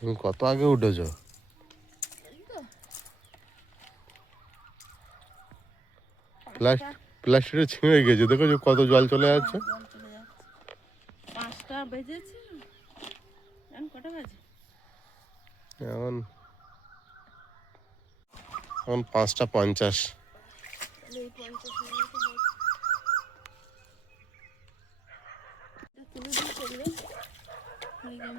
তুমি কত আগে উঠেছো? প্লাস্টিকটা ছিঁড়ে গেছে, দেখো কত জল চলে যাচ্ছে। জল চলে যাচ্ছে। 5টা বেজেছে। এখন কটা বাজে? এখন এখন 5টা 50। তাহলে এই 50 মিনিট তুলে দিয়ে করলে হয়ে গেল।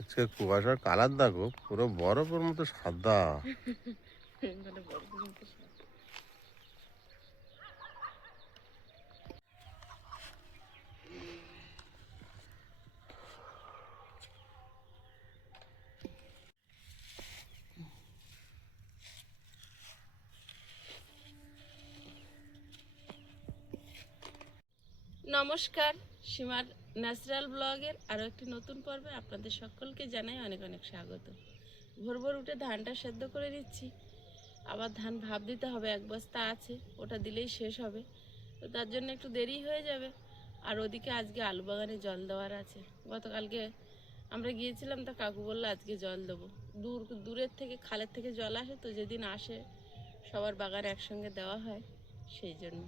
আজকে কুয়াশার কালার দেখো, পুরো বরফের মতো সাদা। মানে বড় মতো সব। নমস্কার, সীমার ন্যাচারাল ব্লগের আরও একটি নতুন পর্বে আপনাদের সকলকে জানাই অনেক অনেক স্বাগত। ভোর ভোর উঠে ধানটা সেদ্ধ করে দিচ্ছি। আবার ধান ভাপ দিতে হবে, 1 বস্তা আছে, ওটা দিলেই শেষ হবে। তো তার জন্য একটু দেরি হয়ে যাবে। আর ওদিকে আজকে আলু বাগানে জল দেওয়ার আছে। গতকালকে আমরা গিয়েছিলাম, তো কাকু বললো আজকে জল দেবো। দূরের থেকে, খালের থেকে জল আসে, তো যেদিন আসে সবার বাগানে একসঙ্গে দেওয়া হয়, সেই জন্য।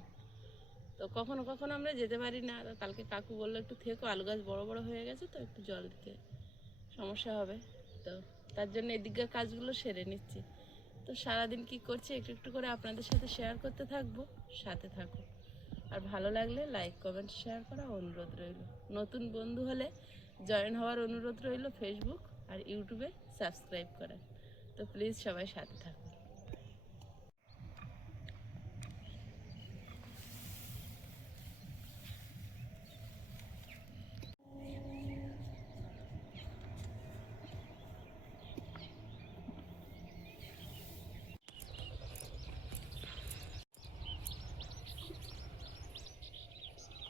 তো কখনো কখনো আমরা যেতে পারি না। কালকে কাকু বললো একটু থেকো, আলু গাছ বড় বড় হয়ে গেছে, তো একটু জল দিতে সমস্যা হবে। তো তার জন্য এদিককার কাজগুলো সেরে নিচ্ছি। তো সারাদিন কি করছি একটু একটু করে আপনাদের সাথে শেয়ার করতে থাকবো, সাথে থাকো। আর ভালো লাগলে লাইক কমেন্ট শেয়ার করা অনুরোধ রইল। নতুন বন্ধু হলে জয়েন হওয়ার অনুরোধ রইল ফেসবুক আর ইউটিউবে সাবস্ক্রাইব করার। তো প্লিজ সবাই সাথে থাকুন।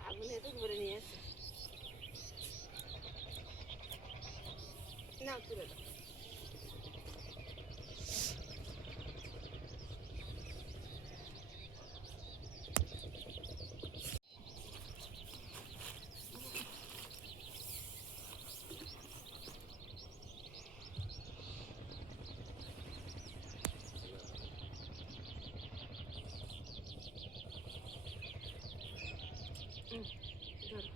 আগুনে তো ধরে নিয়ে আসে না, তুলে দাও। ধরো।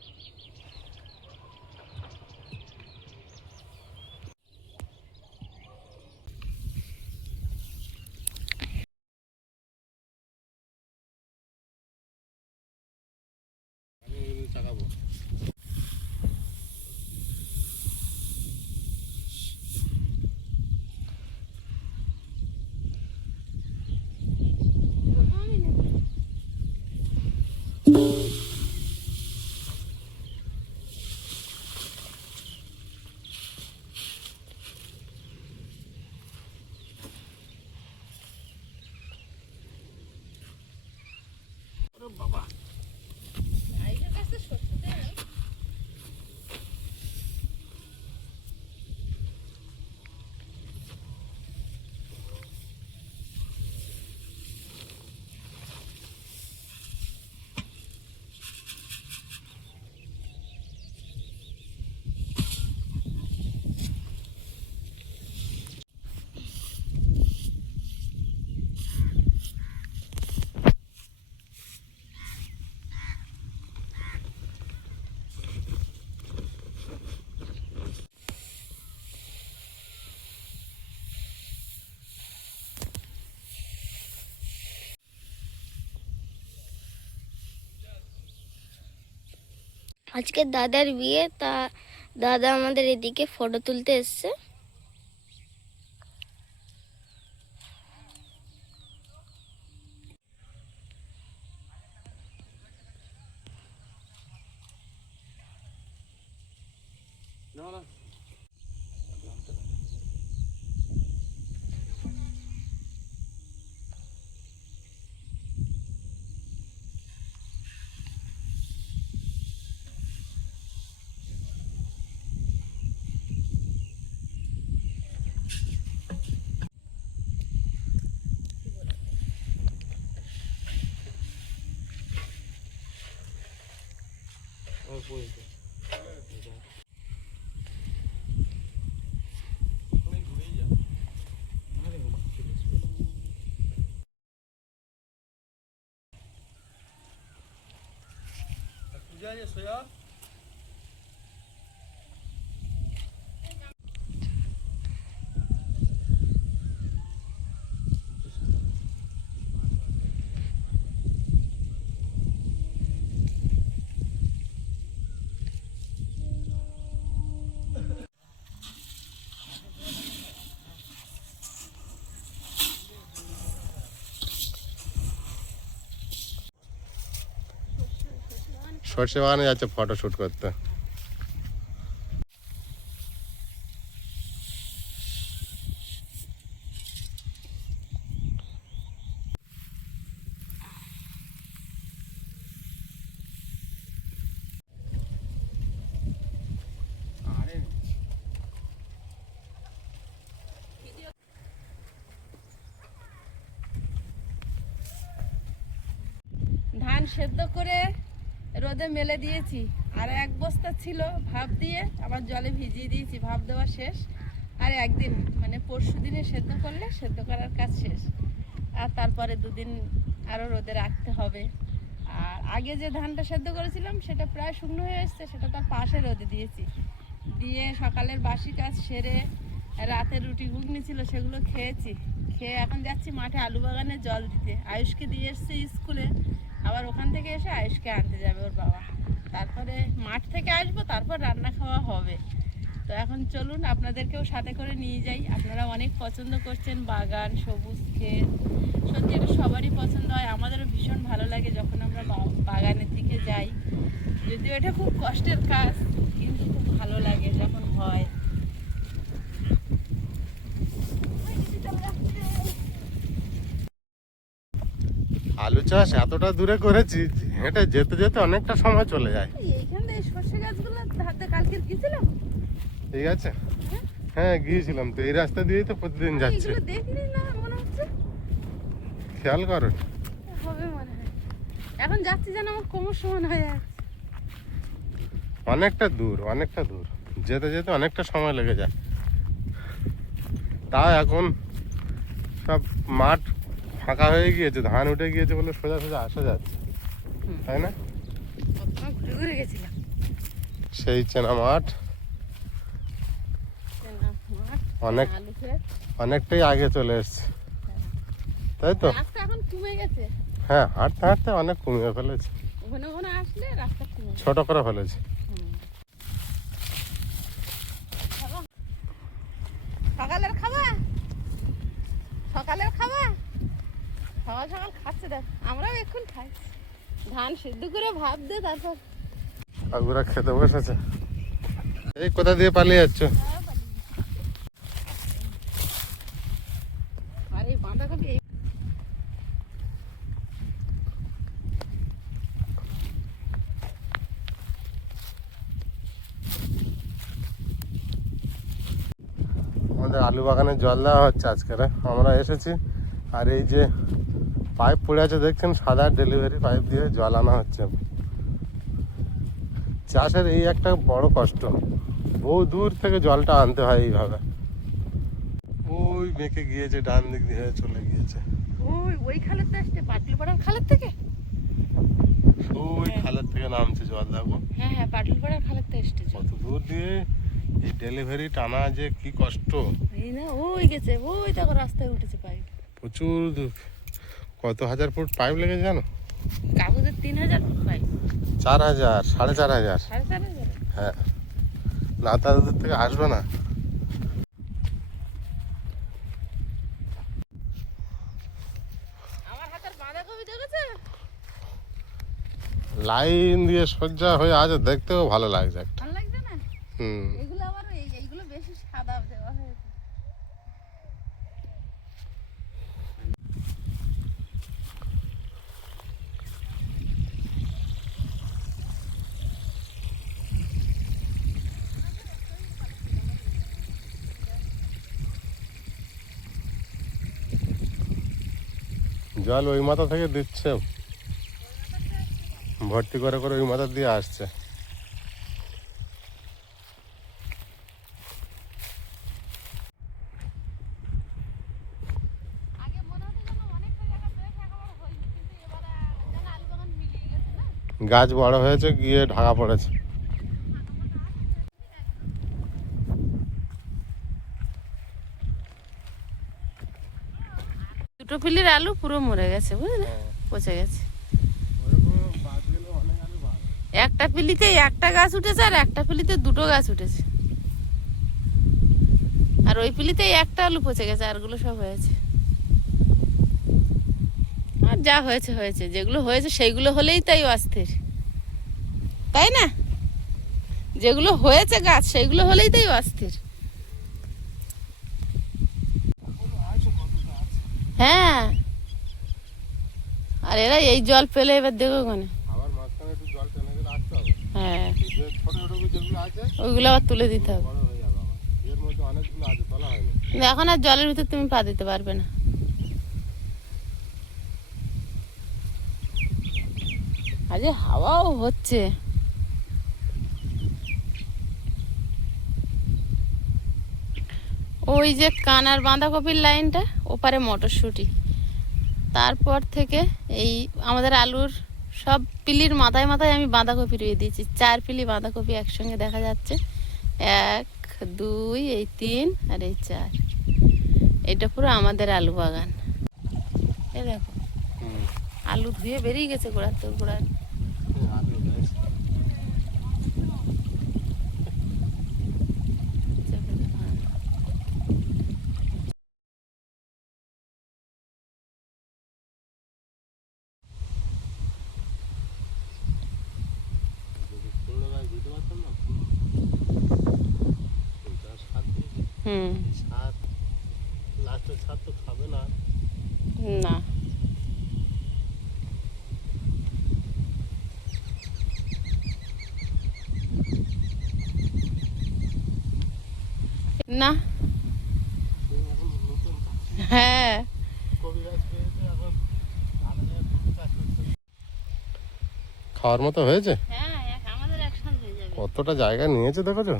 চাকাবো। ধরবো আমি নাকি? ওরে বাবা, আইসের কাছে সত্যি আজকে দাদার বিয়ে, তা দাদা আমাদের এদিকে ফটো তুলতে এসছে। সর্ষে বাগানে যাচ্ছে ফটো শুট করতে। ধান সেদ্ধ করে রোদে মেলে দিয়েছি, আর এক বস্তা ছিল ভাপ দিয়ে আবার জলে ভিজিয়ে দিয়েছি, ভাপ দেওয়া শেষ। আর একদিন মানে পরশু দিনে সেদ্ধ করলে সেদ্ধ করার কাজ শেষ, আর তারপরে দুদিন আরও রোদে রাখতে হবে। আর আগে যে ধানটা সেদ্ধ করেছিলাম সেটা প্রায় শুকনো হয়ে এসছে, সেটা তার পাশে রোদে দিয়েছি, দিয়ে সকালের বাসি কাজ সেরে রাতের রুটি ঘুগনি ছিল সেগুলো খেয়েছি। খেয়ে এখন যাচ্ছি মাঠে আলু বাগানে জল দিতে। আয়ুষকে দিয়ে এসছে স্কুলে, আবার ওখান থেকে এসে আয়ুষকে আনতে যাবে ওর বাবা। তারপরে মাঠ থেকে আসবো, তারপর রান্না খাওয়া হবে। তো এখন চলুন আপনাদেরকেও সাথে করে নিয়ে যাই। আপনারা অনেক পছন্দ করছেন বাগান, সবুজ ক্ষেত, সত্যি এটা সবারই পছন্দ হয়। আমাদেরও ভীষণ ভালো লাগে যখন আমরা বাগানের দিকে যাই। যদিও এটা খুব কষ্টের কাজ, কিন্তু খুব ভালো লাগে যখন হয়। আলু চাষ এতটা দূরে করেছি, হেঁটে যেতে যেতে অনেকটা সময় চলে যায়। এইখানে এই সর্ষে গাছগুলো হাতে কালকে গিয়েছিলাম। ঠিক আছে, হ্যাঁ গিয়েছিলাম তো, এই রাস্তা দিয়েই তো প্রতিদিন যাচ্ছে। এগুলো দেখিনি না মনে হচ্ছে, খেয়াল করো। হবে মনে হয়। এখন যাচ্ছি যেন আমার কোমর সমান হয়ে যাচ্ছে। অনেকটা দূর, অনেকটা দূর, যেতে যেতে অনেকটা সময় লেগে যায়। তাও এখন সব মাঠ ফাঁকা হয়ে গিয়েছে, ধান উঠে গিয়েছে বলে সোজা সোজা আসা যাচ্ছে, তাই না? ঘুরে ঘুরে গেছিলাম সেই চেনা মাঠ, অনেক অনেকটাই আগে চলে এসছে, তাই তো? রাস্তা এখন কমে গেছে। হ্যাঁ, হাঁটতে হাঁটতে অনেক কমিয়ে ফেলেছে, ওখানে ওখানে আসলে রাস্তা কমে ছোট করে ফেলেছে। সকালের খাবার, সকালের খাবার সকাল সকাল খাচ্ছে দেখ, আমরাও এখন খাই। ধান সিদ্ধ করে ভাত দিয়ে তারপর কাকুরা খেতে বসেছে। এই কোথা দিয়ে পালিয়ে যাচ্ছ? আর এই বাঁধাকপি আমাদের আলু বাগানে জল দেওয়া হচ্ছে আজকে। আমরা এসেছি, আর এই যে পাইপ পড়ে আছে দেখছেন, সাদা ডেলিভারি পাইপ দিয়ে জল আনা হচ্ছে। চাষের এই একটা বড় কষ্ট, বহু দূর থেকে জলটা আনতে হয় এইভাবে। ওই মেঘে গিয়েছে, ডান দিক দিয়ে চলে গিয়েছে। ওই খালের তো আসছে, পাটলিপাড়ার খালের থেকে। ওই খালের থেকে নামছে জল, দেখো। হ্যাঁ হ্যাঁ, পাটলিপাড়ার খালের তো এসছে জল। কত দূর দিয়ে এই ডেলিভারি টানা যে কি কষ্ট। এই না, ওই গেছে, ওই দেখো রাস্তায় উঠেছে পাইপ। প্রচুর দূর, কত হাজার ফুট পাইপ লেগেছে জানো? কাগজের 3000 ফুট পাইপ। 4000, 4500। 4500? হ্যাঁ, না তার দূর থেকে আসবে না। আমার হাতের বাঁধাকপি দেখেছে? লাইন দিয়ে সজ্জা হয়ে আছে, দেখতেও ভালো লাগছে একটা। ভালো লাগছে না? হুম, এগুলো আবার এইগুলো বেশি সাদা দেওয়া হয়েছে। জল ওই মাথা থেকে দিচ্ছে, ভর্তি করে করে ওই মাথা দিয়ে আসছে। গাছ বড় হয়েছে, গিয়ে ঢাকা পড়েছে। দুটো পিলির আলু পুরো মরে গেছে, বুঝলে, পচে গেছে। একটা পিলিতে একটা গাছ উঠেছে আর একটা পিলিতে দুটো গাছ উঠেছে, আর ওই পিলিতে একটা আলু পচে গেছে, আরগুলো সব হয়েছে। আর যা হয়েছে হয়েছে, যেগুলো হয়েছে সেইগুলো হলেই তাই অস্থির, তাই না? যেগুলো হয়েছে গাছ সেইগুলো হলেই তাই অস্থির। হ্যাঁ, আর এরা এই জল পেলে এবার দেখো ওখানে। আবার মাঝখানে একটু জল টেনে গেলে আসতে হবে। হ্যাঁ, যে ছোট ছোট যেগুলো আছে ওইগুলো আবার তুলে দিতে হবে। বড় হয়ে যাবে আবার। এর মধ্যে অনেকগুলো আছে, তোলা হয়নি। কিন্তু এখন আর জলের ভিতর তুমি পা দিতে পারবে না। আজ হাওয়াও হচ্ছে। ওই যে কানার বাঁধাকপির লাইনটা, ওপারে মটরশুঁটি, তারপর থেকে এই আমাদের আলুর সব পিলির মাথায় মাথায় আমি বাঁধাকপি রুয়ে দিয়েছি। 4 পিলি বাঁধাকপি একসঙ্গে দেখা যাচ্ছে, 1 2 এই 3 আর এই 4। এটা পুরো আমাদের আলু বাগান। এই দেখো আলু ধুয়ে বেরিয়ে গেছে গোড়ার তোর গোড়ার। হুম, লাস্টের ছাদ তো খাবে না। না না, হ্যাঁ কবি গাছ পেয়েছে, এখন খাওয়ার মতো হয়েছে। হ্যাঁ, আমাদের একসাথে হয়ে যাবে। কতটা জায়গা নিয়েছে দেখেছো?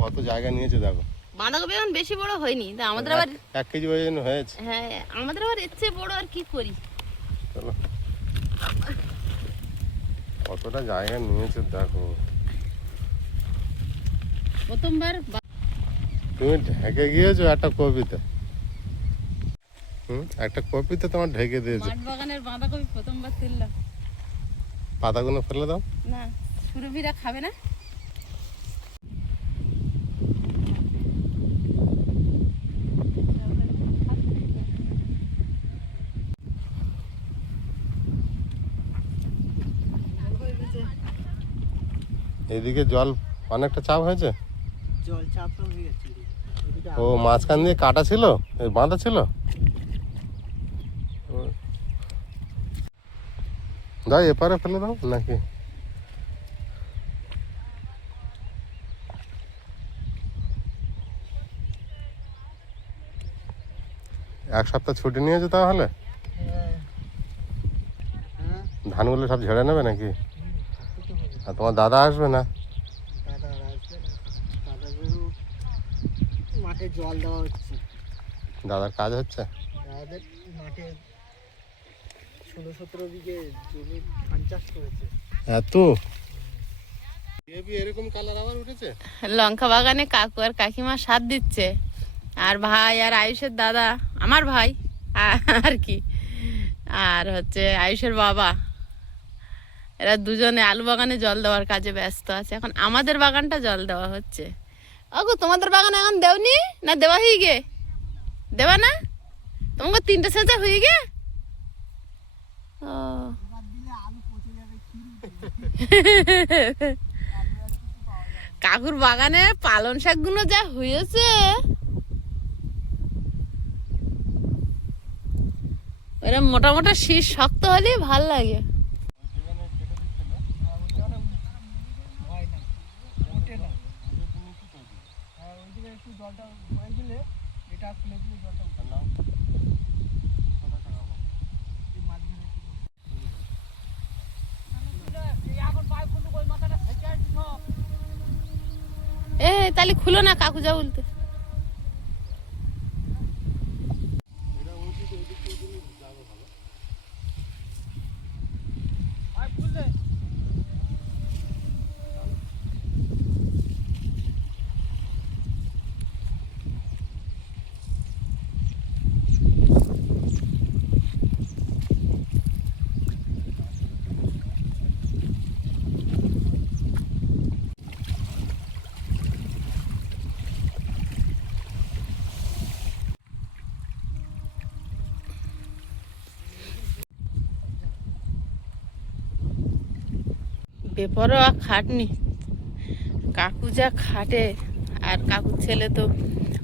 কত জায়গা নিয়েছে দেখো। বাঁধাকপি এখন বেশি বড় হয়নি, তা আমাদের আবার 1 কেজি ওজন হয়েছে। হ্যাঁ, আমাদের আবার এর চেয়ে বড়, আর কি করি। চলো, কতটা জায়গা নিয়েছে দেখো। প্রথমবার তুমি ঢেকে গিয়েছো একটা কপিতে। একটা কপিতে তোমার ঢেকে দিয়েছে। মাঠ বাগানের বাঁধাকপি প্রথমবার তুললাম। পাতাগুলো ফেলে দাও। না, সুরভিরা খাবে না। এদিকে জল অনেকটা চাপ হয়েছে। জল চাপ তো হয়ে গেছে। ও মাঝখান দিয়ে কাটা ছিল, এই বাঁধা ছিল। দাও এপারে ফেলে দাও নাকি? এক সপ্তাহ ছুটি নিয়েছে তাহলে? ধানগুলো সব ঝেড়ে নেবে নাকি? আর তোমার দাদা আসবে না? দাদা আসবে না, দাদাদেরও মাঠে জল দেওয়া হচ্ছে। দাদার কাজ হচ্ছে? দাদাদের মাঠে 16-17 বিঘে জমি ধান চাষ করেছে। এত এরকম কালার আবার উঠেছে। লঙ্কা বাগানে কাকু আর কাকিমা সাথ দিচ্ছে, আর ভাই আর আয়ুষের দাদা, আমার ভাই আর কি, আর হচ্ছে আয়ুষের বাবা, এরা দুজনে আলু বাগানে জল দেওয়ার কাজে ব্যস্ত আছে। এখন আমাদের বাগানটা জল দেওয়া হচ্ছে। ওগো, তোমাদের বাগানে এখন দেওনি না? দেওয়া হয়ে গে? দেওয়া না? তোমাকে 3টে সেচা হয়ে গে? ও কাকুর বাগানে পালং শাক গুলো যা হয়েছে, ওরা মোটা মোটা শীষ শক্ত হলে ভাল লাগে। একটু জলটা হয়ে গেলে এটা খুলে দিলে জলটা এ তাহলে খুলো না, কাকু যা বলতে। বেপরোয়া খাটনি, কাকু যা খাটে। আর কাকুর ছেলে তো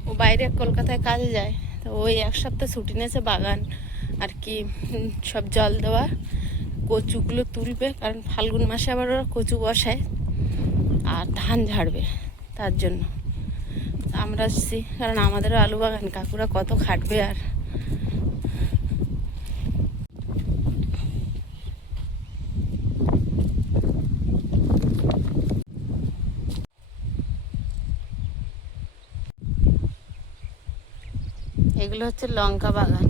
ও বাইরে কলকাতায় কাজে যায়, তো ওই এক সপ্তাহ ছুটি নিয়েছে বাগান আর কি সব জল দেওয়া, কচুগুলো তুলবে, কারণ ফাল্গুন মাসে আবার ওরা কচু বসায়, আর ধান ঝাড়বে, তার জন্য আমরা আসছি। কারণ আমাদেরও আলু বাগান, কাকুরা কত খাটবে আর। এগুলো হচ্ছে লঙ্কা বাগান।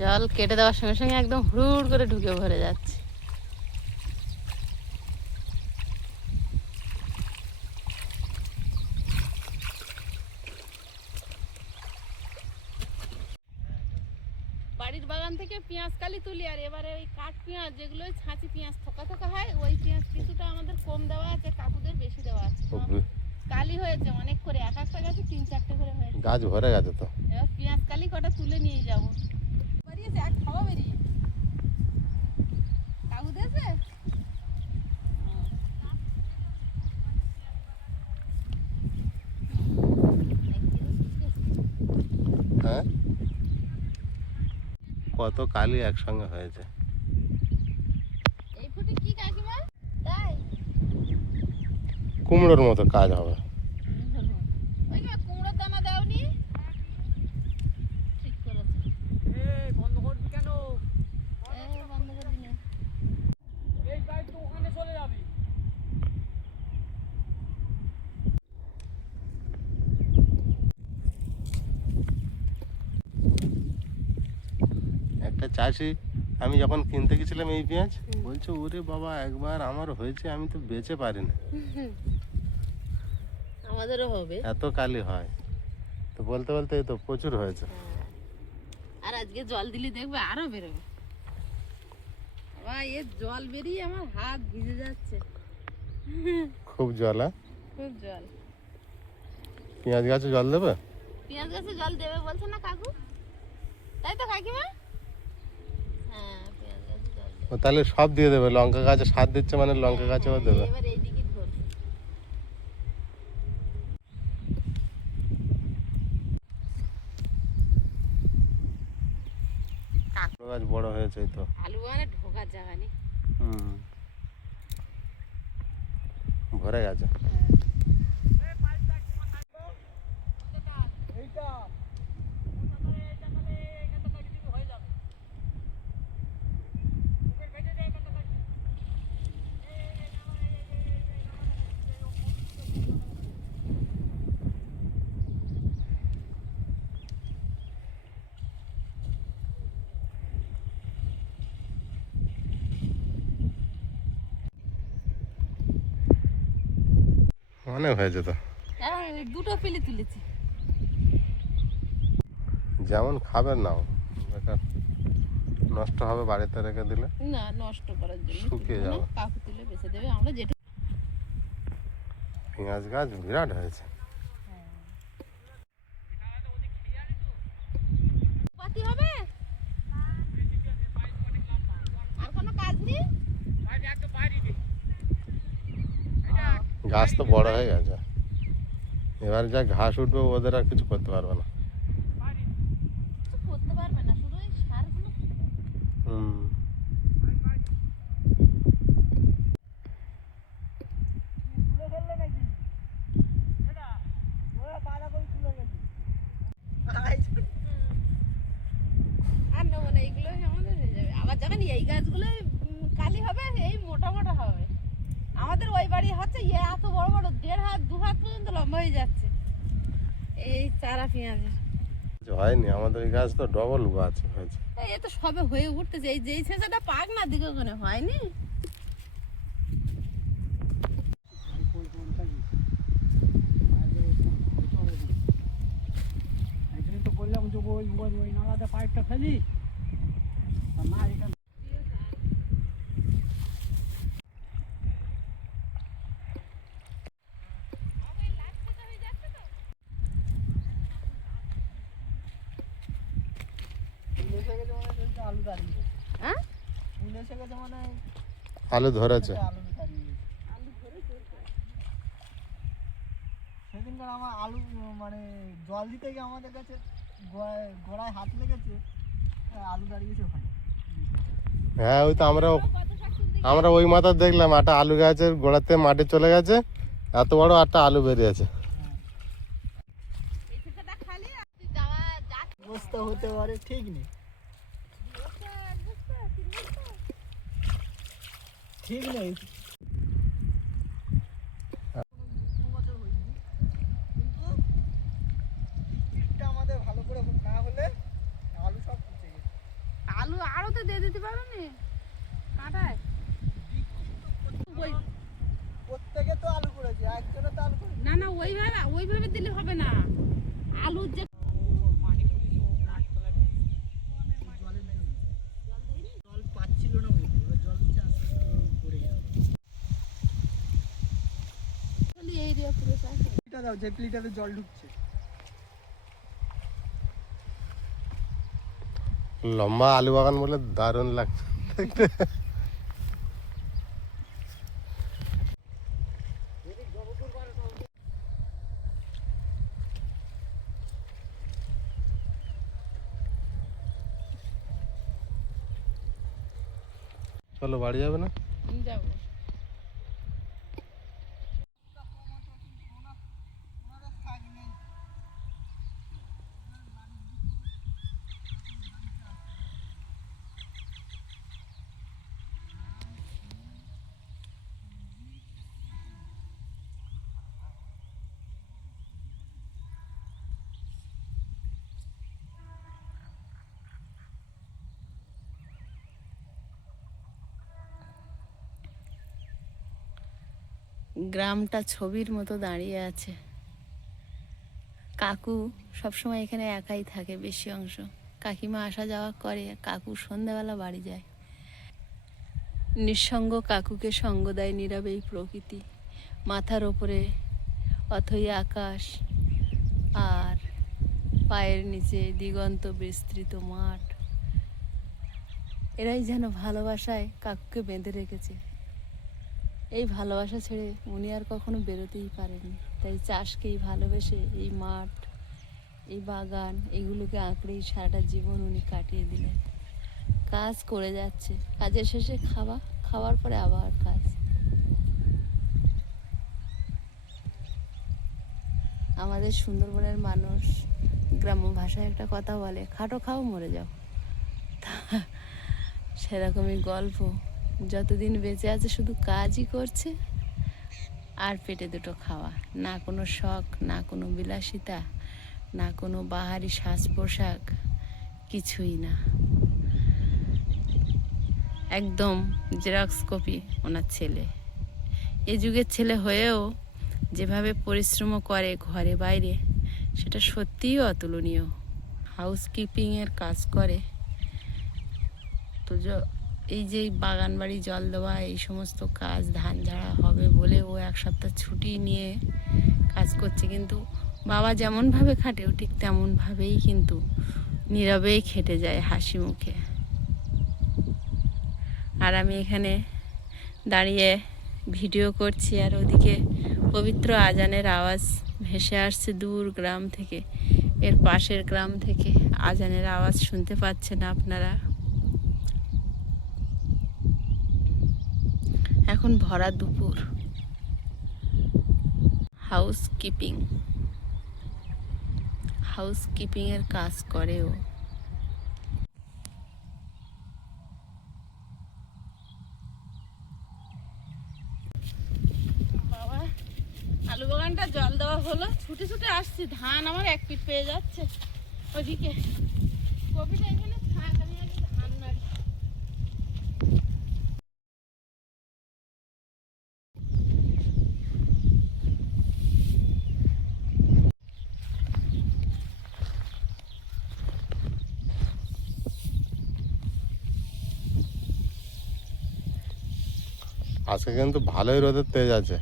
জল কেটে দেওয়ার সঙ্গে সঙ্গে একদম হুড় করে ঢুকে ভরে যাচ্ছে। বাড়ির বাগান থেকে পেঁয়াজ কালি তুলি, আর এবারে ওই কাঠ পেঁয়াজ যেগুলো ওই ছাঁচি পেঁয়াজ থোকা থোকা হয়, ওই পেঁয়াজ কিছুটা আমাদের কম দেওয়া আছে, কাকুদের বেশি দেওয়া আছে। কালি হয়েছে অনেক করে, এক একটা গাছে 3-4টে করে হয়েছে, গাছ ভরে গেছে তো। এবার পেঁয়াজ কালি কটা তুলে নিয়ে যাবো। বেরিয়েছে এক খাওয়া বেরিয়ে কাকু দিয়েছে। হ্যাঁ, কত কালি একসঙ্গে হয়েছে। এই ফুটে কি কাকিমা? তাই কুমড়োর মতো কাজ হবে। ওই কি কুমড়োর দানা দাওনি? ঠিক করেছে। বন্ধ করবি কেন? বন্ধ করবি না। এই পাইপ তো ওখানে চলে যাবে। একটা চাষি, আমি যখন কিনতে গেছিলাম এই পেঁয়াজ, বলছে ওরে বাবা একবার আমার হয়েছে, আমি তো বেচে পারি না, আমাদেরও হবে। এত কালি হয়। তো বলতে বলতে এই তো প্রচুর হয়েছে। আর আজকে জল দিলে দেখবে আরো বেরোবে। বাবা এর জল বেরিয়ে আমার হাত ভিজে যাচ্ছে। খুব জল। হ্যাঁ, খুব জল। পেঁয়াজ গাছে জল দেবে? পেঁয়াজ গাছে জল দেবে বলছে না কাকু, তাই তো কাকিমা? হ্যাঁ, পেঁয়াজ গাছে জল দেবে। ও তাহলে সব দিয়ে দেবে, লঙ্কা গাছে সার দিচ্ছে মানে লঙ্কা গাছেও দেবে। এবার এইদিকে ধরবে। গাছ বড় হয়েছে এই তো। আলু বাগানে ঢোকার জায়গা নেই। ভরে গেছে। এইটা অনেক হয়েছে তো। দুটো পিলি তুলেছি। যেমন খাবেন নাও, বেকার নষ্ট হবে বাড়িতে রেখে দিলে। না, নষ্ট করার জন্য শুকিয়ে তুলবো না, যাবে। কাকু তুলে বেঁচে দেবে। আমরা যেটা পেঁয়াজ গাছ বিরাট হয়েছে। পাতি হবে আর কোনো কাজ নেই। গাছ তো বড় হয়ে গেছে, এবার যা ঘাস উঠবে ওদের আর কিছু করতে পারবে না। কিছু করতে পারবে না, শুধু ওই সারগুলো হুম, তুলে ফেললে নাকি? এটা ওরা বাঁধাকপি তুলে গেছে। আর নেবো না, এইগুলোই আমাদের হয়ে যাবে। আবার যখন এই গাছগুলো কালি হবে, এই মোটা মোটা হবে। আমাদের ওই বাড়ি হচ্ছে এত বড় বড় 1.5 হাত 2 হাত পর্যন্ত লম্বা হয়ে যাচ্ছে এই চারা পেঁয়াজের। হয়নি, আমাদের এই গাছ তো ডবল গাছ হয়েছে। এ তো সবে হয়ে উঠতেছে, এই যেই ছেঁচাটা পাক না দিকে ওখানে হয়নি। একদিন তো বললাম যে ওই নালাতে পাইপটা ফেলি, না এখানে আলু দাঁড়িয়ে গেছে। হ্যাঁ ফুল এসে গেছে মানে আলু ধরেছে। আলু দাঁড়িয়ে গেছে। সেদিনকার আমার আলু মানে জল দিতে গিয়ে আমাদের কাছে গোড়ায় হাত লেগেছে, আলু দাঁড়িয়েছে ওখানে। হ্যাঁ ওই তো আমরা ওই মাথা দেখলাম একটা আলু গাছের গোড়াতে মাটি চলে গেছে, এত বড় একটা আলু বেরিয়েছে। বস্তা হতে পারে, ঠিক নেই, ঠিক নেই। আমাদের ভালো করে না হলে আলু সব পচে গেছে। আলু আরো তো দিয়ে দিতে পারো নি কাঁটায়। প্রত্যেকে তো আলু করেছে, একজনে তো আলু করেছে না না ওইভাবে দিলে হবে না। আলু যে জল পাচ্ছিল না, এবার জল দিচ্ছে আস্তে আস্তে পড়ে যাবে। এই দিয়ে পুরো চাষ। এটা দাও যে প্লিটারে জল ঢুকছে। লম্বা আলু বাগান বলে দারুণ লাগছে দেখতে। চলো বাড়ি যাবে না? যাবো। গ্রামটা ছবির মতো দাঁড়িয়ে আছে। কাকু সবসময় এখানে একাই থাকে বেশি অংশ। কাকিমা আসা যাওয়া করে, কাকু সন্ধ্যাবেলা বাড়ি যায়। নিঃসঙ্গ কাকুকে সঙ্গ দেয় নীরবে এই প্রকৃতি। মাথার ওপরে অথই আকাশ, আর পায়ের নিচে দিগন্ত বিস্তৃত মাঠ। এরাই যেন ভালোবাসায় কাকুকে বেঁধে রেখেছে। এই ভালোবাসা ছেড়ে উনি আর কখনো বেরোতেই পারেননি। তাই চাষকেই ভালোবেসে এই মাঠ, এই বাগান, এইগুলোকে আঁকড়েই সারাটা জীবন উনি কাটিয়ে দিলেন। কাজ করে যাচ্ছে, কাজের শেষে খাওয়ার পরে আবার কাজ। আমাদের সুন্দরবনের মানুষ গ্রাম্য ভাষায় একটা কথা বলে, খাটো খাও মরে যাও। সেরকমই গল্প। যতদিন বেঁচে আছে শুধু কাজই করছে আর পেটে দুটো খাওয়া। না কোনো শখ, না কোনো বিলাসিতা, না কোনো বাহারি সাজ পোশাক, কিছুই না। একদম জেরক্স কপি ওনার ছেলে। এই যুগের ছেলে হয়েও যেভাবে পরিশ্রম করে ঘরে বাইরে, সেটা সত্যিই অতুলনীয়। হাউসকিপিংয়ের কাজ করে। তো এই যে বাগান বাড়ি জল দেওয়া, এই সমস্ত কাজ, ধান ঝাড়া হবে বলে ও এক সপ্তাহ ছুটি নিয়ে কাজ করছে। কিন্তু বাবা যেমনভাবে খাটেও ঠিক তেমনভাবেই কিন্তু নীরবেই খেটে যায় হাসি মুখে। আর আমি এখানে দাঁড়িয়ে ভিডিও করছি, আর ওদিকে পবিত্র আজানের আওয়াজ ভেসে আসছে দূর গ্রাম থেকে। এর পাশের গ্রাম থেকে আজানের আওয়াজ শুনতে পাচ্ছেন আপনারা। এখন ভরা দুপুর। হাউসকিপিংয়ের কাজ করে ও। বাবা, আলু বাগানটা জল দেওয়া হলো, ছুটে ছুটে আসছি। ধান আমার 1 ফিট পেয়ে যাচ্ছে, ওদিকে কপিটা এখানে থাক, আমি আগে ধান নাড়ি। আজকে কিন্তু ভালোই রোদের তেজ আছে।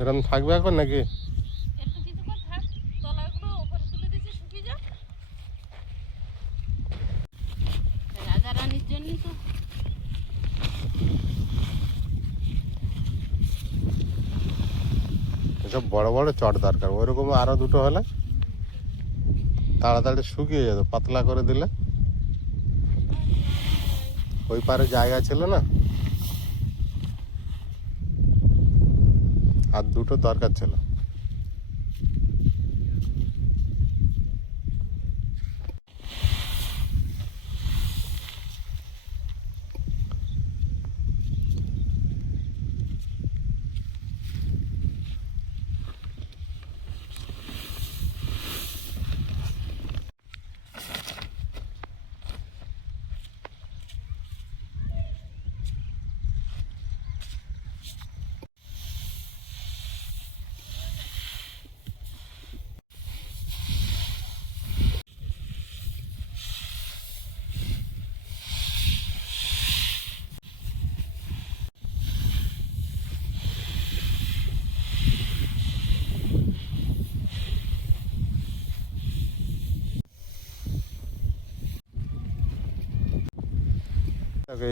এরকম থাকবে এখন নাকি? একটু কিছুক্ষণ থাক, তলাগুলো উপরে তুলে দিচ্ছি, শুকিয়ে যাক। রাজা রানীর জন্যই তো। এসব বড় বড় চট দরকার, ওইরকম আরো দুটো হলে তাড়াতাড়ি শুকিয়ে যেত, পাতলা করে দিলে। ওই পারে জায়গা ছিল না, আর দুটো দরকার ছিল।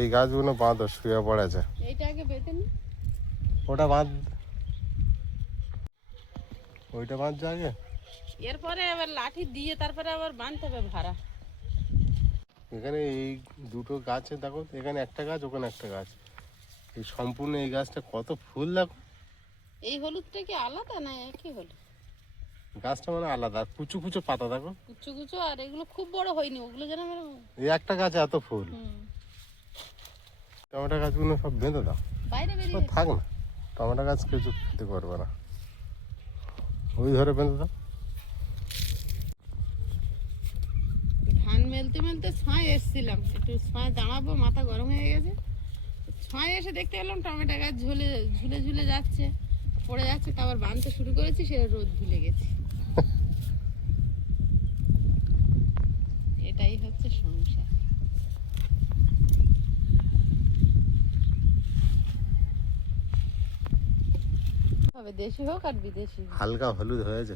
এই গাছগুলো বাঁধো, শুয়ে পড়েছে। এইটা আগে বেঁধে নি। ওটা বাঁধ, ওইটা বাঁধ আগে। এরপরে আবার লাঠি দিয়ে তারপরে আবার বাঁধতে হবে ভাড়া। এখানে এই দুটো গাছে দেখো, এখানে একটা গাছ, ওখানে একটা গাছ। এই সম্পূর্ণ এই গাছটা কত ফুল দেখো। এই হলুদটা কি আলাদা না একই হলুদ? গাছটা মানে আলাদা, আর কুচু কুচু পাতা দেখো। কুচু কুচু, আর এগুলো খুব বড় হয়নি, ওগুলো যেন এই একটা গাছে এত ফুল। টমেটো গাছগুলো সব বেঁধে দাও, বাইরে ও বেরিয়ে থাক না। টমেটো গাছ কিছু খেতে পারবে না, ওই ধরে বেঁধে দাও। ধান মেলতে মেলতে ছাই এসছিলাম, একটু ছাই দাঁড়াবো, মাথা গরম হয়ে গেছে। ছাই এসে দেখতে পেলাম টমেটো গাছ ঝুলে ঝুলে ঝুলে যাচ্ছে, পড়ে যাচ্ছে। তারপর বাঁধতে শুরু করেছি, সে রোদ ভুলে গেছি। এটাই হচ্ছে সংসার। হবে দেশি হোক আর বিদেশি হোক। হালকা হলুদ হয়েছে।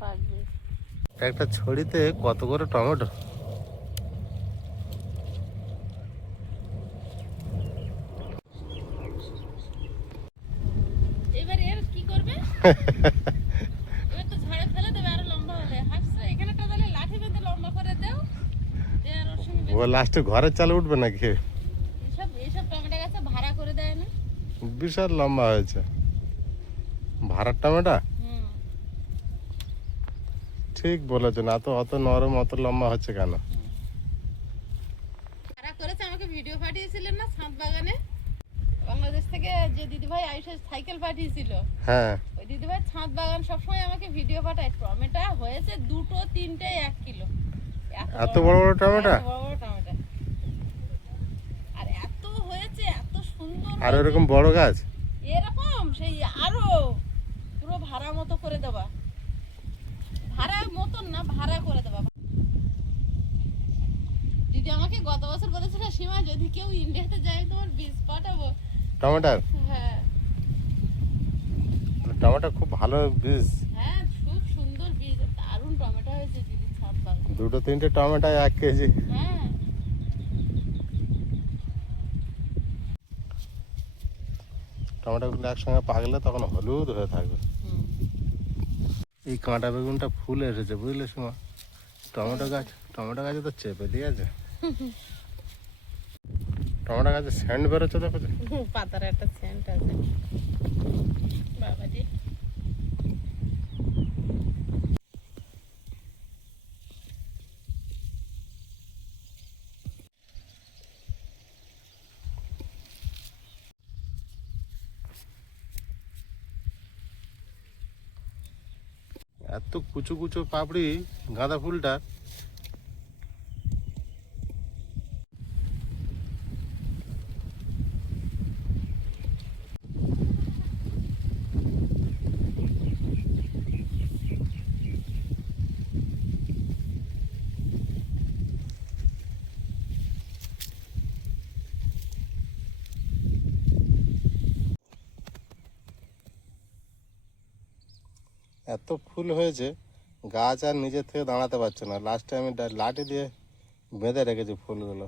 পাকবে। একটা ছড়িতে কত করে টমেটো। এবার এর কি করবে? এবার তো ঝাড়ে ফেলে দেবে, আরো লম্বা হবে। হাসছে, এখানে একটা তাহলে লাঠি বেঁধে লম্বা করে দাও, দিয়ে আর ওর সঙ্গে ও লাস্টে ঘরের চালে উঠবে নাকি? এসব এসব টমেটো গাছে ভাড়া করে দেয় না? বিশাল লম্বা হয়েছে ভাড়ার টমেটো। ঠিক বলেছো, না তো অত নরম অত লম্বা হচ্ছে কেন? ভাড়া করেছে, আমাকে ভিডিও পাঠিয়েছিলেন না ছাদ বাগানে, বাংলাদেশ থেকে যে দিদিভাই আইসে সাইকেল পাঠিয়েছিল। হ্যাঁ, ওই দিদিভাই ছাদ বাগান সবসময় আমাকে ভিডিও পাঠায়। টমেটো হয়েছে 2-3 1 কিলো। এত বড় বড় টমেটো। এত বড় বড় টমেটো, আর এত হয়েছে, এত সুন্দর। আর এরকম বড় গাছ এরকম সেই আরো পুরো ভাড়া মতো করে দেবা, ভাড়া মতন না, ভাড়া করে দেবা। দিদি আমাকে গত বছর বলেছিল, সীমা যদি কেউ ইন্ডিয়াতে যায় তোমার বীজ পাঠাবো টমেটোর। হ্যাঁ টমেটো খুব ভালো বীজ। হ্যাঁ, খুব সুন্দর বীজ, দারুণ টমেটো হয়েছে দিদি ছাদ বাগানে। 2-3টে টমেটো 1 কেজি। হ্যাঁ, টমেটোগুলো একসঙ্গে পাকলে তখন হলুদ হয়ে থাকবে। এই কাঁটা বেগুনটা ফুল এসেছে বুঝলে সীমা, টমেটো গাছে তো চেপে দিয়েছে। টমেটো গাছে স্যান্ড বেরোচ্ছে দেখো যে। পাতার একটা সেন্ট আছে বাবা রে। এত কুচু কুচু পাপড়ি গাঁদা ফুলটা। এত ফুল হয়েছে গাছ আর নিজের থেকে দাঁড়াতে পারছে না, লাস্টে আমি লাঠি দিয়ে বেঁধে রেখেছি ফুলগুলো।